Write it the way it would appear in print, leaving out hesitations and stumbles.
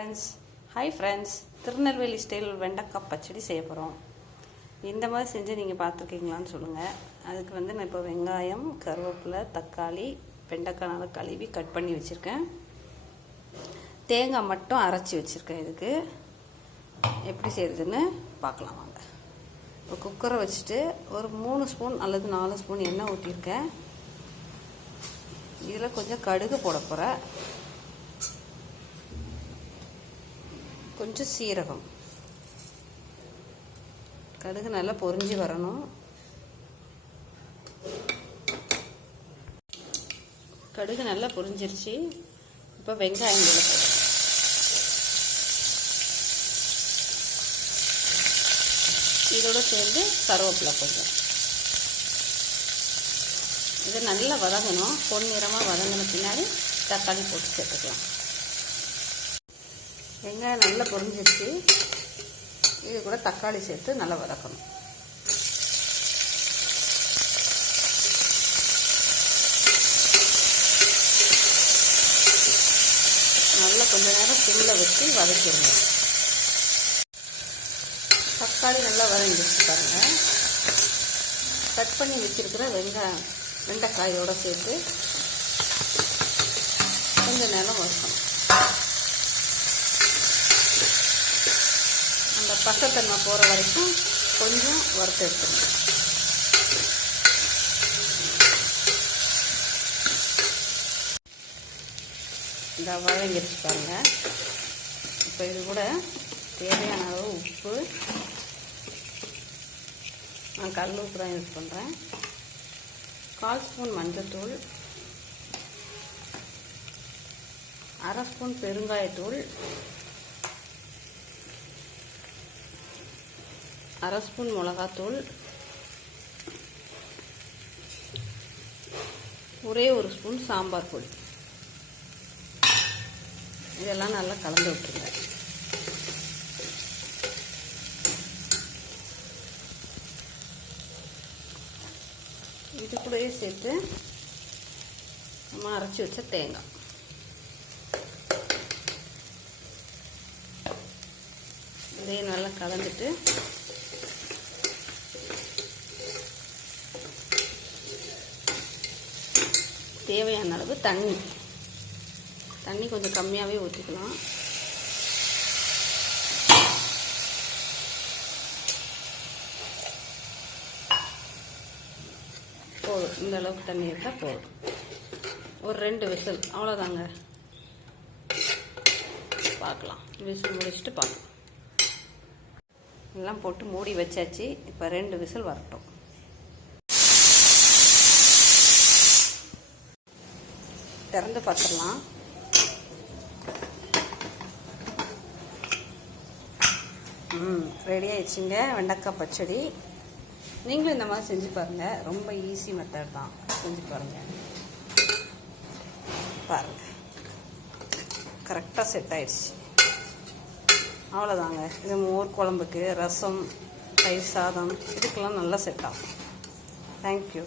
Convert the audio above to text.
Friends Tirunelveli style வெண்டைக்காய் பச்சடி செய்ய போகிறோம். இந்த மாதிரி செஞ்சு நீங்கள் பார்த்துருக்கீங்களான்னு சொல்லுங்கள். அதுக்கு வந்து நான் இப்போ வெங்காயம், கருவேப்பிலை, தக்காளி, வெண்டைக்காய் நல்லா கழுவி கட் பண்ணி வச்சுருக்கேன். தேங்காய் மட்டும் அரைச்சி வச்சுருக்கேன். இதுக்கு எப்படி செய்கிறதுன்னு பார்க்கலாம் வாங்க. இப்போ குக்கரை வச்சுட்டு ஒரு 3 ஸ்பூன் அல்லது 4 ஸ்பூன் எண்ணெய் ஊற்றிருக்கேன். இதில் கொஞ்சம் கடுகு போட போகிறேன், கொஞ்சம் சீரகம். கடுகு நல்லா பொரிஞ்சு வரணும். கடுகு நல்லா பொரிஞ்சிருச்சு. இப்போ வெங்காயம் போடுறேன். இதோட சேர்ந்து கருவேப்பிலை கொஞ்சம். இதை நல்லா வதங்கணும். பொன்னிறமாக வதங்கின பின்னாடி தக்காளி போட்டு சேர்த்துக்கலாம். வெங்காயம் நல்லா பொரிஞ்சிருச்சு. இது கூட தக்காளி சேர்த்து நல்லா வதக்கணும். நல்லா கொஞ்ச நேரம் சிம்மில் வச்சு வதக்கிடுங்க. தக்காளி நல்லா வதங்கிடுச்சு பாருங்கள். கட் பண்ணி வச்சுருக்கிற வெண்டைக்காயோடு சேர்த்து கொஞ்சம் நேரம் வதக்கணும். அந்த பசத்தன்மை போகிற வரைக்கும் கொஞ்சம் வறுத்து எடுத்துக்கணும். இந்த வதங்கிடுச்சு பாருங்கள். இப்போ இது கூட தேவையான அளவு உப்பு, நான் கல் உப்பு தான் யூஸ் பண்ணுறேன். 1/4 ஸ்பூன் மஞ்சத்தூள், 1/2 ஸ்பூன் பெருங்காயத்தூள், 1/2 ஸ்பூன் மிளகாத்தூள், ஒரே 1 ஸ்பூன் சாம்பார் பொடி. இதெல்லாம் நல்லா கலந்து விட்டுருங்க. இது கூடவே சேர்த்து நம்ம அரைச்சி வச்ச தேங்காய், இதையும் நல்லா கலந்துட்டு தேவையான அளவு தண்ணி கொஞ்சம் கம்மியாகவே ஊற்றிக்கலாம். போதும், இந்த அளவுக்கு தண்ணி இருந்தால் போதும். ஒரு 2 விசில் அவ்வளோதாங்க. பார்க்கலாம், விசில் முடிச்சுட்டு பார்க்கலாம். எல்லாம் போட்டு மூடி வச்சாச்சு. இப்போ 2 விசில் வரட்டும். திறந்து பார்த்துடலாம். ரெடி ஆயிடுச்சுங்க வெண்டைக்காய் பச்சடி. நீங்களும் இந்த மாதிரி செஞ்சு பாருங்கள். ரொம்ப ஈஸி மெத்தட் தான். செஞ்சு பாருங்கள். கரெக்டாக செட் ஆயிடுச்சு. அவ்வளோதாங்க. இது மோர் குழம்புக்கு, ரசம், தயிர் சாதம், இதுக்கெல்லாம் நல்லா செட் ஆகும். தேங்க்யூ.